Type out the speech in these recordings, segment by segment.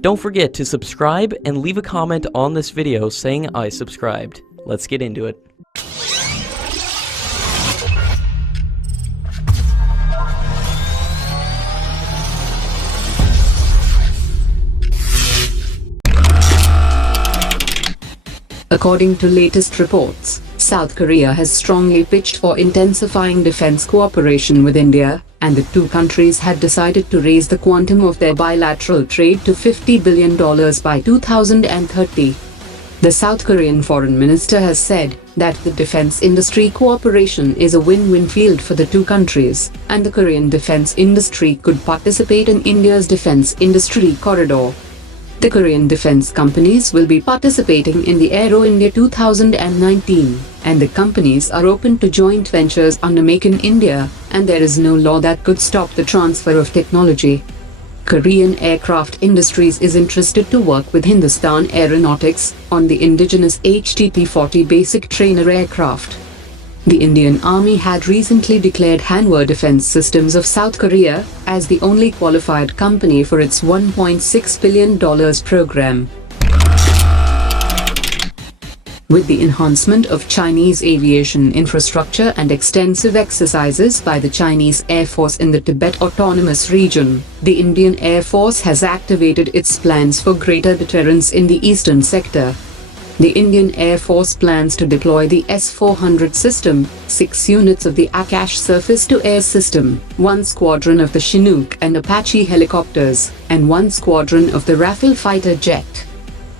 Don't forget to subscribe and leave a comment on this video saying I subscribed. Let's get into it. According to latest reports, South Korea has strongly pitched for intensifying defense cooperation with India, and the two countries had decided to raise the quantum of their bilateral trade to $50 billion by 2030. The South Korean foreign minister has said that the defense industry cooperation is a win-win field for the two countries, and the Korean defense industry could participate in India's defense industry corridor. The Korean defense companies will be participating in the Aero India 2019, and the companies are open to joint ventures under Make in India, and there is no law that could stop the transfer of technology. Korean Aircraft Industries is interested to work with Hindustan Aeronautics on the indigenous HTP-40 basic trainer aircraft. The Indian Army had recently declared Hanwha Defense Systems of South Korea as the only qualified company for its $1.6 billion program. With the enhancement of Chinese aviation infrastructure and extensive exercises by the Chinese Air Force in the Tibet Autonomous Region, the Indian Air Force has activated its plans for greater deterrence in the eastern sector. The Indian Air Force plans to deploy the S-400 system, 6 units of the Akash surface-to-air system, 1 squadron of the Chinook and Apache helicopters, and 1 squadron of the Rafale fighter jet.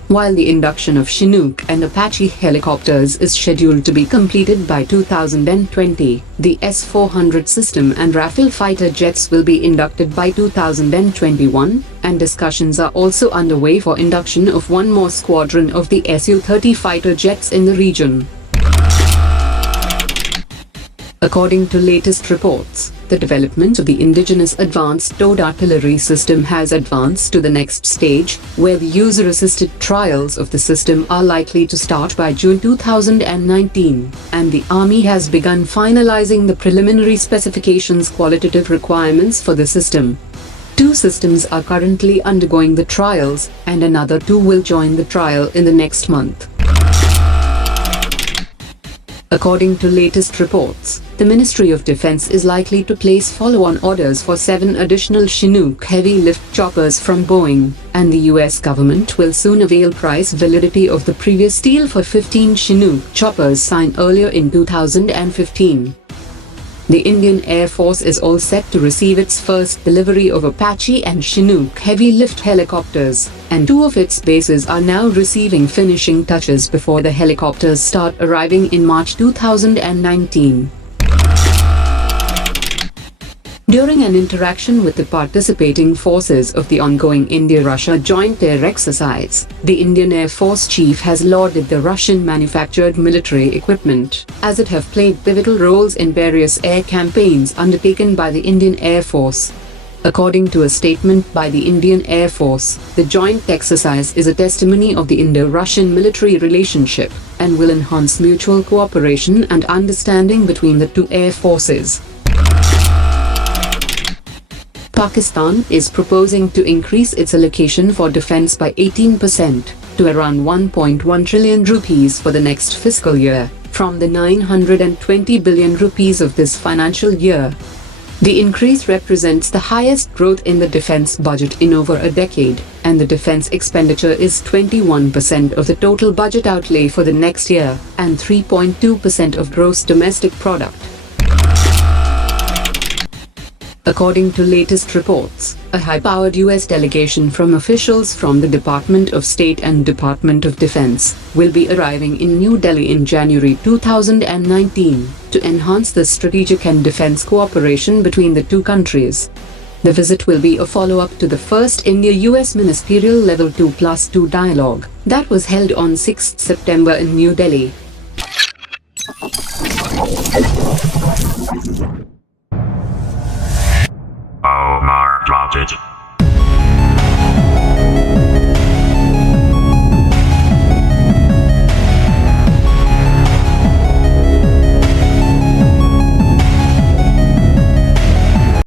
While the induction of Chinook and Apache helicopters is scheduled to be completed by 2020, the S-400 system and Rafale fighter jets will be inducted by 2021, and discussions are also underway for induction of 1 more squadron of the Su-30 fighter jets in the region. According to latest reports, the development of the Indigenous Advanced Towed Artillery System has advanced to the next stage, where the user-assisted trials of the system are likely to start by June 2019, and the Army has begun finalizing the preliminary specifications qualitative requirements for the system. 2 systems are currently undergoing the trials, and another 2 will join the trial in the next month. According to latest reports, the Ministry of Defense is likely to place follow-on orders for 7 additional Chinook heavy-lift choppers from Boeing, and the US government will soon avail price validity of the previous deal for 15 Chinook choppers signed earlier in 2015. The Indian Air Force is all set to receive its first delivery of Apache and Chinook heavy-lift helicopters, and 2 of its bases are now receiving finishing touches before the helicopters start arriving in March 2019. During an interaction with the participating forces of the ongoing India-Russia joint air exercise, the Indian Air Force chief has lauded the Russian-manufactured military equipment, as it have played pivotal roles in various air campaigns undertaken by the Indian Air Force. According to a statement by the Indian Air Force, the joint exercise is a testimony of the Indo-Russian military relationship, and will enhance mutual cooperation and understanding between the two air forces. Pakistan is proposing to increase its allocation for defense by 18% to around 1.1 trillion rupees for the next fiscal year, from the 920 billion rupees of this financial year. The increase represents the highest growth in the defense budget in over a decade, and the defense expenditure is 21% of the total budget outlay for the next year, and 3.2% of gross domestic product. According to latest reports, a high-powered US delegation from officials from the Department of State and Department of Defense will be arriving in New Delhi in January 2019 to enhance the strategic and defense cooperation between the two countries. The visit will be a follow-up to the first India-US Ministerial Level 2+2 dialogue that was held on 6 September in New Delhi.